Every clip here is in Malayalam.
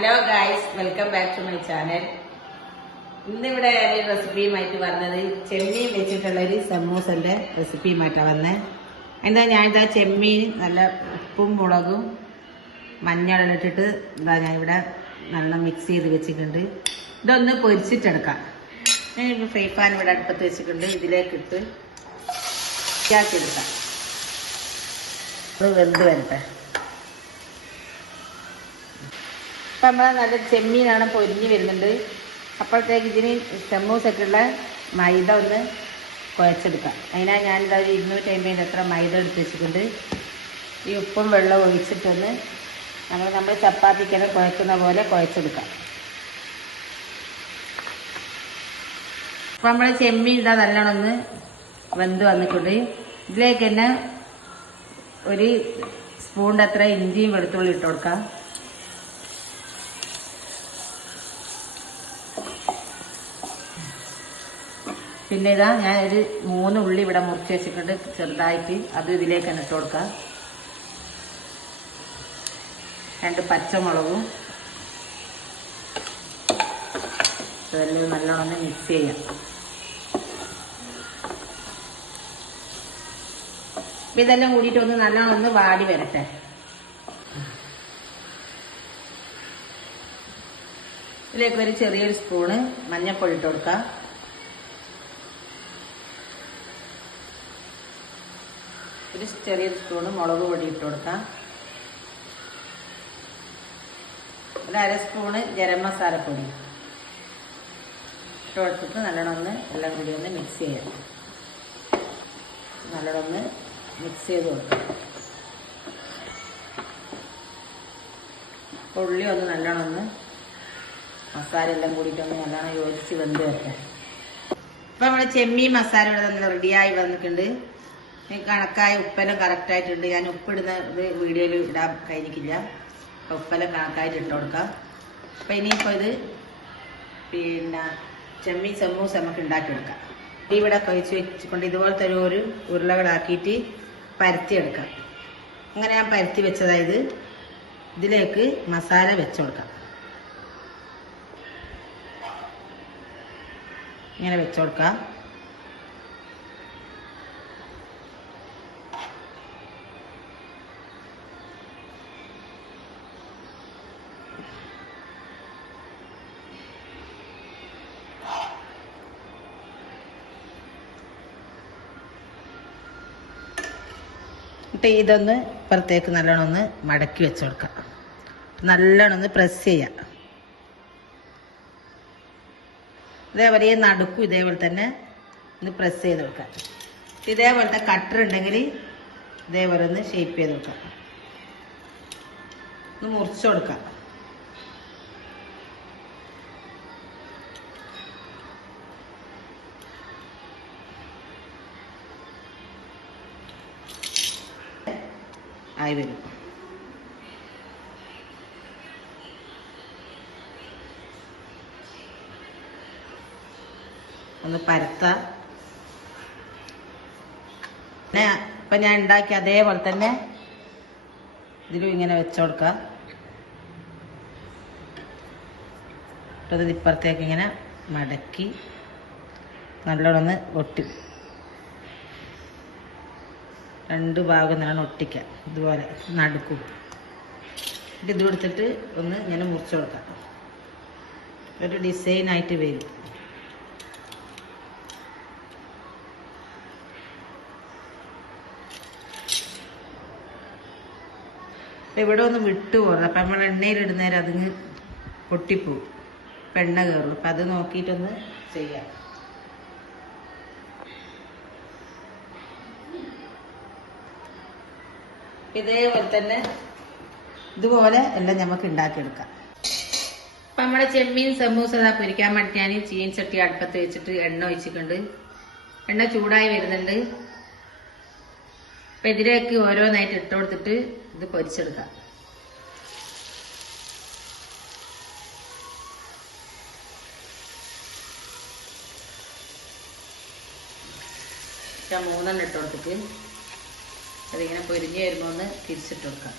Hello guys welcome back to my channel ഇന്നിവിടെ ഒരു റെസിപ്പിയുമായിട്ട് വന്നത് ചെമ്മീൻ വെച്ചിട്ടുള്ള ഒരു സമൂസന്റെ റെസിപ്പിയുമായിട്ടാണ് വന്നത് എന്താ ഞാനിതാ ഇതാ ചെമ്മീൻ നല്ല ഉപ്പും മുളകും മഞ്ഞളും ഇട്ടിട്ട് എന്താ ഞാൻ ഇവിടെ നല്ല മിക്സ് ചെയ്ത് വെച്ചിട്ടുണ്ട്. ഇതൊന്ന് പൊരിച്ചിട്ടെടുക്കാം. ഞാൻ ഫ്രൈ പാൻ ഇവിടെ അടുപ്പത്ത് വെച്ചിട്ടുണ്ട്. ഇതിലേക്ക് ഇട്ട് ഇതാക്കിയെടുക്കാം. ഇത് വെന്ത് വരട്ടെ. ഇപ്പം നമ്മൾ നല്ല ചെമ്മീനാണ് പൊരിഞ്ഞ് വരുന്നുണ്ട്. അപ്പോഴത്തേക്ക് ഇതിന് സമൂസക്കുള്ള മൈദ ഒന്ന് കുഴച്ചെടുക്കാം. അതിനാ ഞാനിതാ ഒരു ഇരുന്നൂറ്റി അമ്പതിന്റെ എത്ര മൈദ എടുത്ത് വെച്ചിട്ടുണ്ട്. ഈ ഉപ്പും വെള്ളവും ഒഴിച്ചിട്ടൊന്ന് നമ്മൾ നമ്മൾ ചപ്പാത്തിക്കെല്ലാം കുഴക്കുന്ന പോലെ കുഴച്ചെടുക്കാം. അപ്പം നമ്മൾ ചെമ്മീൻ ഇതാ നല്ലോണം ഒന്ന് വെന്ത് വന്നിട്ടുണ്ട്. ഇതിലേക്ക് തന്നെ ഒരു സ്പൂണിന്റെ അത്ര ഇഞ്ചിയും വെളുത്തുള്ളി ഇട്ട് കൊടുക്കാം. പിന്നെ ഇതാ ഞാൻ ഒരു മൂന്ന് ഉള്ളി ഇവിടെ മുറിച്ച് വെച്ചിട്ടുണ്ട് ചെറുതായിട്ട് അത് ഇതിലേക്ക് തന്നെ ഇട്ട് കൊടുക്കാം. രണ്ട് പച്ചമുളകും. ഇതെല്ലാം നല്ലോണം മിക്സ് ചെയ്യാം. ഇതെല്ലാം കൂടിയിട്ട് ഒന്ന് നല്ലോണം ഒന്ന് വാടി വരട്ടെ. ഇതിലേക്ക് ഒരു ചെറിയൊരു സ്പൂണ് മഞ്ഞൾപ്പൊടി ഇട്ട് കൊടുക്കാം. ഒരു ചെറിയ സ്പൂണ് മുളക് പൊടി ഇട്ട് കൊടുക്കാം. ഒരു അര സ്പൂണ് ഗരം മസാലപ്പൊടി ഇട്ട് കൊടുത്തിട്ട് നല്ലോണം എല്ലാം കൂടി ഒന്ന് മിക്സ് ചെയ്യാം. നല്ലോണം മിക്സ് ചെയ്ത് കൊടുക്കാം. ഉള്ളി ഒന്ന് നല്ലോണം മസാല എല്ലാം കൂടിയിട്ടൊന്ന് നല്ലോണം യോജിച്ച് വെന്ത് വെക്കാം ഇപ്പം നമ്മുടെ ചെമ്മീൻ മസാല ഇവിടെ റെഡിയായി വന്നിട്ടുണ്ട്. കണക്കായ ഉപ്പെല്ലാം കറക്റ്റായിട്ടുണ്ട് ഞാൻ ഉപ്പിടുന്ന വീഡിയോയിൽ ഇടാൻ കഴിഞ്ഞിട്ടില്ല. അപ്പം ഉപ്പെല്ലാം കണക്കായിട്ട് ഇട്ട് കൊടുക്കാം. അപ്പം ഇനിയിപ്പോൾ ഇത് പിന്നെ ചെമ്മീൻ സമൂസ നമുക്ക് ഉണ്ടാക്കിയെടുക്കാം ഇവിടെ കഴിച്ച് വെച്ചുകൊണ്ട് ഇതുപോലത്തെ ഒരു ഒരു ഉരുളകളാക്കിയിട്ട് പരത്തിയെടുക്കാം അങ്ങനെ ഞാൻ പരത്തി വെച്ചതായത് ഇതിലേക്ക് മസാല വെച്ചുകൊടുക്കാം ഇങ്ങനെ വെച്ച് എന്നിട്ട് ഇതൊന്ന് പുറത്തേക്ക് നല്ലോണം ഒന്ന് മടക്കി വെച്ച് കൊടുക്കാം. നല്ലോണം ഒന്ന് പ്രസ് ചെയ്യാം. ഇതേപോലെ ഈ നടുക്കും ഇതേപോലെ തന്നെ ഒന്ന് പ്രസ് ചെയ്ത് കൊടുക്കാം. ഇതേപോലത്തെ കട്ടർ ഉണ്ടെങ്കിൽ ഇതേപോലെ ഒന്ന് ഷേപ്പ് ചെയ്ത് കൊടുക്കാം. ഒന്ന് മുറിച്ച് കൊടുക്കാം. ആയി വരും. ഒന്ന് പരത്ത. പിന്നെ ഇപ്പൊ ഞാൻ ഉണ്ടാക്കി അതേപോലെ തന്നെ ഇതിലും ഇങ്ങനെ വെച്ചു കൊടുക്കുക ഇത് ഇപ്പുറത്തേക്ക് ഇങ്ങനെ മടക്കി നല്ലോണം ഒന്ന് ഒട്ടി രണ്ട് ഭാഗം നല്ലോണം ഒട്ടിക്കാം. ഇതുപോലെ നടുക്കും. എന്നിട്ട് ഇത് കൊടുത്തിട്ട് ഒന്ന് ഇങ്ങനെ മുറിച്ച് കൊടുക്കാം. ഒരു ഡിസൈനായിട്ട് വരും. ഇവിടെ ഒന്ന് വിട്ടു പോകുന്നത് അപ്പം നമ്മൾ എണ്ണയിലിടുന്നേരം അതിങ്ങ് പൊട്ടിപ്പോവും. പെണ്ണ കയറുള്ളൂ. കയറും അപ്പം അത് നോക്കിയിട്ടൊന്ന് ചെയ്യാം. ഇതേപോലെ തന്നെ ഇതുപോലെ എല്ലാം നമുക്ക് ഉണ്ടാക്കിയെടുക്കാം അപ്പം നമ്മുടെ ചെമ്മീൻ സമൂസ ഇതാ പൊരിക്കാൻ വേണ്ടി ഞാൻ ചീൻ ചട്ടി അടുപ്പത്ത് വെച്ചിട്ട് എണ്ണ ഒഴിച്ചിട്ടുണ്ട്. എണ്ണ ചൂടായി വരുന്നുണ്ട്. അപ്പം ഇതിലേക്ക് ഓരോന്നായിട്ട് ഇട്ട് കൊടുത്തിട്ട് ഇത് പൊരിച്ചെടുക്കാം. ഞാൻ മൂന്നെണ്ണം ഇട്ട് കൊടുത്തിട്ട് അതിങ്ങനെ പൊരിഞ്ഞ് വരുമ്പോൾ ഒന്ന് തിരിച്ചിട്ട് വെക്കാം.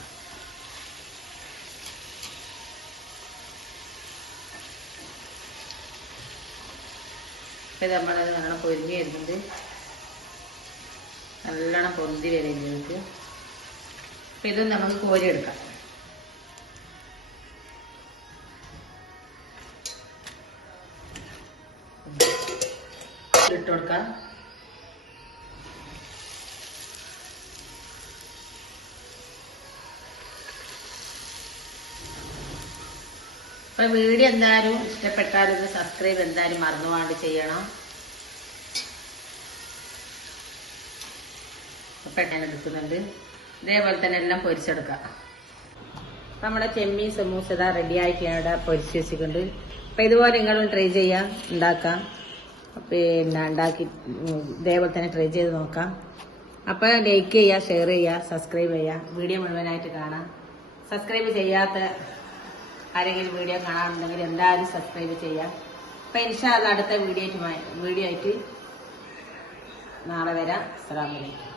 ഇത് നമ്മളത് നല്ലോണം പൊരിഞ്ഞ് വരുന്നത് നല്ലോണം പൊന്തി വരുന്നത് നമുക്ക്. ഇത് നമുക്ക് കോരിയെടുക്കാം ഇട്ട് കൊടുക്കാം. അപ്പൊ വീഡിയോ എന്തായാലും ഇഷ്ടപ്പെട്ടാലും ഒന്ന് സബ്സ്ക്രൈബ് എന്തായാലും മറന്നുപോകാണ്ട് ചെയ്യണം. പെട്ടെന്ന് എടുക്കുന്നുണ്ട്. ഇതേപോലെ തന്നെ എല്ലാം പൊരിച്ചെടുക്കാം. നമ്മുടെ ചെമ്മീൻ സമൂസ റെഡി ആയിട്ട് ഞാൻ ഇവിടെ പൊരിച്ച് വെച്ചിട്ടുണ്ട്. അപ്പൊ ഇതുപോലെ നിങ്ങളും ട്രൈ ചെയ്യാം ഉണ്ടാക്കാം. പിന്നെ ഉണ്ടാക്കി ഇതേപോലെ തന്നെ ട്രൈ ചെയ്ത് നോക്കാം. അപ്പൊ ലൈക്ക് ചെയ്യുക ഷെയർ ചെയ്യുക സബ്സ്ക്രൈബ് ചെയ്യുക. വീഡിയോ മുഴുവനായിട്ട് കാണാം. സബ്സ്ക്രൈബ് ചെയ്യാത്ത ആരെങ്കിലും വീഡിയോ കാണാറുണ്ടെങ്കിൽ എന്തായാലും സബ്സ്ക്രൈബ് ചെയ്യാം. അപ്പൊ ഇൻഷാല്ല അടുത്ത വീഡിയോ വീഡിയോ ആയിട്ട് നാളെ വരാം. അസ്സാം അലൈക്കും.